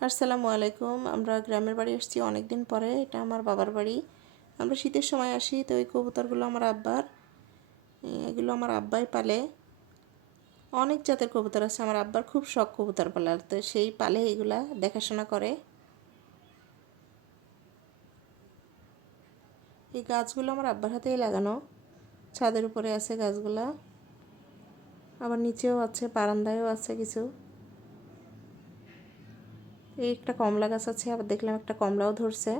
আসসালামু আলাইকুম। আমরা গ্রামের বাড়ি এসেছি অনেক দিন পরে। এটা আমার বাবার বাড়ি। আমরা শীতের সময় আসি, তো এই কবুতরগুলো আমার আব্বার। এগুলো আমার আব্বাই পালে। অনেক জাতের কবুতর আছে। আমার আব্বার খুব শখ কবুতর পালার, তো সেই পালে এগুলা দেখাশোনা করে। এই গাছগুলো আমার আব্বার হাতেই লাগানো। ছাদের উপরে আছে গাছগুলা, আবার নিচেও আছে, বারান্দায়ও আছে কিছু। এই একটা কমলা গাছ আছে, আবার দেখলাম একটা কমলাও ধরছে,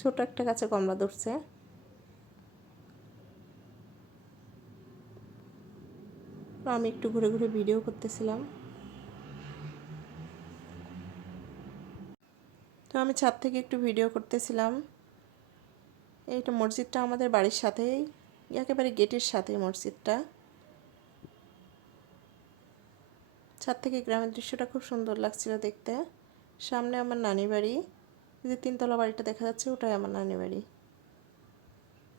ছোট একটা গাছে কমলা ধরছে। তো আমি একটু ঘুরে ঘুরে ভিডিও করতেছিলাম। তো আমি ছাদ থেকে একটু ভিডিও করতেছিলাম। এইটা মসজিদটা আমাদের বাড়ির সাথেই, একেবারে গেটের সাথে মসজিদটা। ছাদ থেকে গ্রামের দৃশ্যটা খুব সুন্দর লাগছিল দেখতে। সামনে আমার নানি বাড়ি, এই যে তিনতলা বাড়িটা দেখা যাচ্ছে, ওটাই আমার নানি বাড়ি।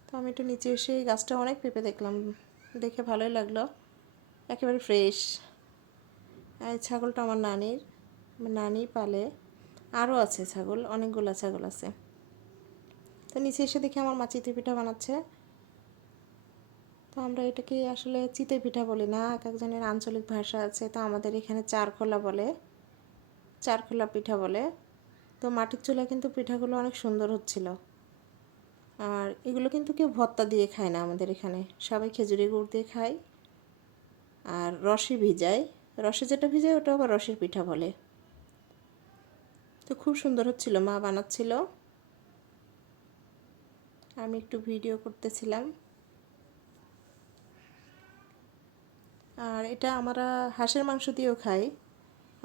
তো আমি একটু নিচে এসে এই গাছটা অনেক পেঁপে দেখলাম, দেখে ভালোই লাগলো, একেবারে ফ্রেশ। এই ছাগলটা আমার নানির, আমার নানি পালে। আরও আছে ছাগল, অনেকগুলো ছাগল আছে। তো নিচে এসে দেখি আমার মা চিতই পিঠা বানাচ্ছে। তো আমরা এটাকে আসলে চিতই পিঠা বলি না, এক একজনের আঞ্চলিক ভাষা আছে। তো আমাদের এখানে চারখোলা বলে, চারখোলা পিঠা বলে। তো মাটির চুলায় কিন্তু পিঠাগুলো অনেক সুন্দর হচ্ছিল। আর এগুলো কিন্তু কেউ ভর্তা দিয়ে খায় না আমাদের এখানে, সবাই খেজুরের গুড় দিয়ে খায় আর রসে ভিজায়। রসে যেটা ভিজায় ওটা আবার রসের পিঠা বলে। তো খুব সুন্দর হচ্ছিল, মা বানাচ্ছিল, আমি একটু ভিডিও করতেছিলাম। আর এটা আমরা হাঁসের মাংস দিয়েও খাই।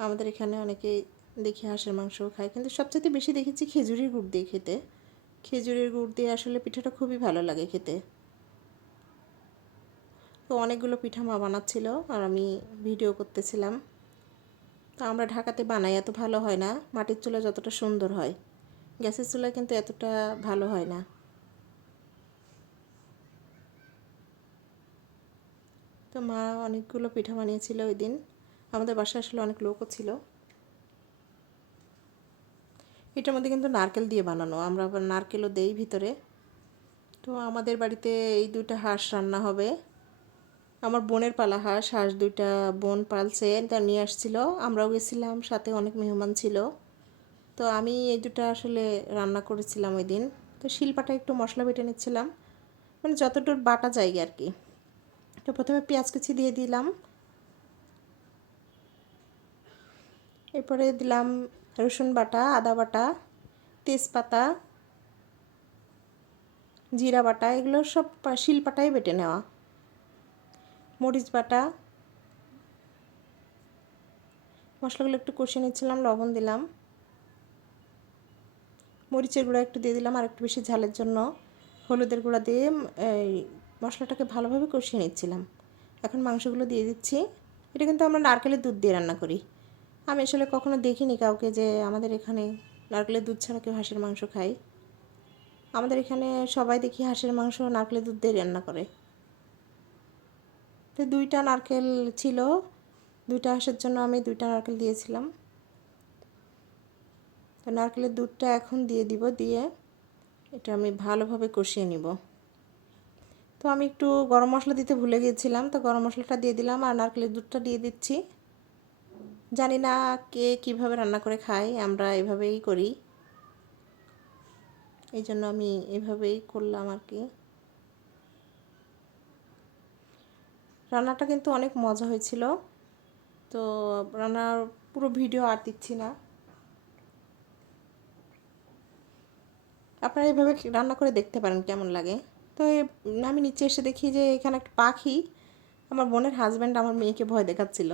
আমাদের এখানে অনেকে দেখি হাঁসের মাংসও খায়, কিন্তু সবচেয়ে বেশি দেখেছি খেজুরের গুড় দিয়ে খেতে। খেজুরের গুড় দিয়ে আসলে পিঠাটা খুবই ভালো লাগে খেতে। তো অনেকগুলো পিঠা মা বানাচ্ছিল আর আমি ভিডিও করতেছিলাম। তো আমরা ঢাকাতে বানাই, এত ভালো হয় না। মাটির চুলা যতটা সুন্দর হয়, গ্যাসের চুলায় কিন্তু এতটা ভালো হয় না। তো মা অনেকগুলো পিঠা বানিয়েছিল ওই দিন। আমাদের বাসায় আসলে অনেক লোকও ছিল। এটার মধ্যে কিন্তু নারকেল দিয়ে বানানো, আমরা আবার নারকেলও দেই ভিতরে। তো আমাদের বাড়িতে এই দুইটা হাঁস রান্না হবে। আমার বোনের পালা হাঁস, হাঁস দুইটা বোন পালছে, তা নিয়ে আসছিল, আমরাও গেছিলাম, সাথে অনেক মেহমান ছিল। তো আমি এই দুটা আসলে রান্না করেছিলাম ওই দিন। তো শিলপাটা একটু মশলা বেটে নিচ্ছিলাম, মানে যতটুকু বাটা যায় আর কি। তো প্রথমে পেঁয়াজ কুচি দিয়ে দিলাম, এরপরে দিলাম রসুন বাটা, আদা বাটা, তেজপাতা, জিরা বাটা, এগুলো সব শিলপাটাই বেটে নেওয়া। মরিচ বাটা, মশলাগুলো একটু কষিয়ে নিচ্ছিলাম, লবণ দিলাম, মরিচের গুঁড়া একটু দিয়ে দিলাম আর একটু বেশি ঝালের জন্য, হলুদের গুঁড়া দিয়ে এই মশলাটাকে ভালোভাবে কষিয়ে নিচ্ছিলাম। এখন মাংসগুলো দিয়ে দিচ্ছি। এটা কিন্তু আমরা নারকেলের দুধ দিয়ে রান্না করি। আমি আসলে কখনো দেখিনি কাউকে যে আমাদের এখানে নারকেলের দুধ ছাড়া কেউ হাঁসের মাংস খায়। আমাদের এখানে সবাই দেখি হাঁসের মাংস নারকেলের দুধ দিয়ে রান্না করে। তো দুইটা নারকেল ছিল, দুইটা হাঁসের জন্য আমি দুইটা নারকেল দিয়েছিলাম। তো নারকেলের দুধটা এখন দিয়ে দিব, দিয়ে এটা আমি ভালোভাবে কষিয়ে নিব। তো আমি একটু গরম মশলা দিতে ভুলে গিয়েছিলাম, তো গরম মশলাটা দিয়ে দিলাম আর নারকেলের দুধটা দিয়ে দিচ্ছি। জানি না কে কীভাবে রান্না করে খায়, আমরা এভাবেই করি, এই জন্য আমি এভাবেই করলাম আর কি। রান্নাটা কিন্তু অনেক মজা হয়েছিল। তো রান্নার পুরো ভিডিও আর দিচ্ছি না, আপনারা এভাবে রান্না করে দেখতে পারেন কেমন লাগে। তো আমি নিচে এসে দেখি যে এখানে একটা পাখি, আমার বোনের হাজব্যান্ড আমার মেয়েকে ভয় দেখাচ্ছিল।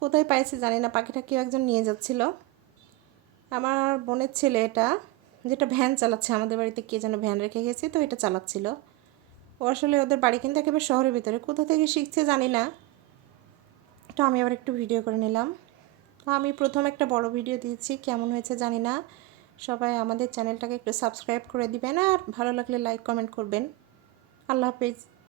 কোথায় পাইছে জানি না, পাখিটা কেউ একজন নিয়ে যাচ্ছিল। আমার বোনের ছেলে এটা, যেটা ভ্যান চালাচ্ছে, আমাদের বাড়িতে কে যেন ভ্যান রেখে গেছে, তো এটা চালাচ্ছিল। ও আসলে ওদের বাড়ি কিন্তু একেবারে শহরের ভিতরে, কোথা থেকে শিখছে জানি না। তো আমি আবার একটু ভিডিও করে নিলাম। তো আমি প্রথম একটা বড় ভিডিও দিয়েছি, কেমন হয়েছে জানি না। সবাই আমাদের চ্যানেলটাকে একটু সাবস্ক্রাইব করে দিবেন আর ভালো লাগলে লাইক কমেন্ট করবেন। আল্লাহ হাফেজ।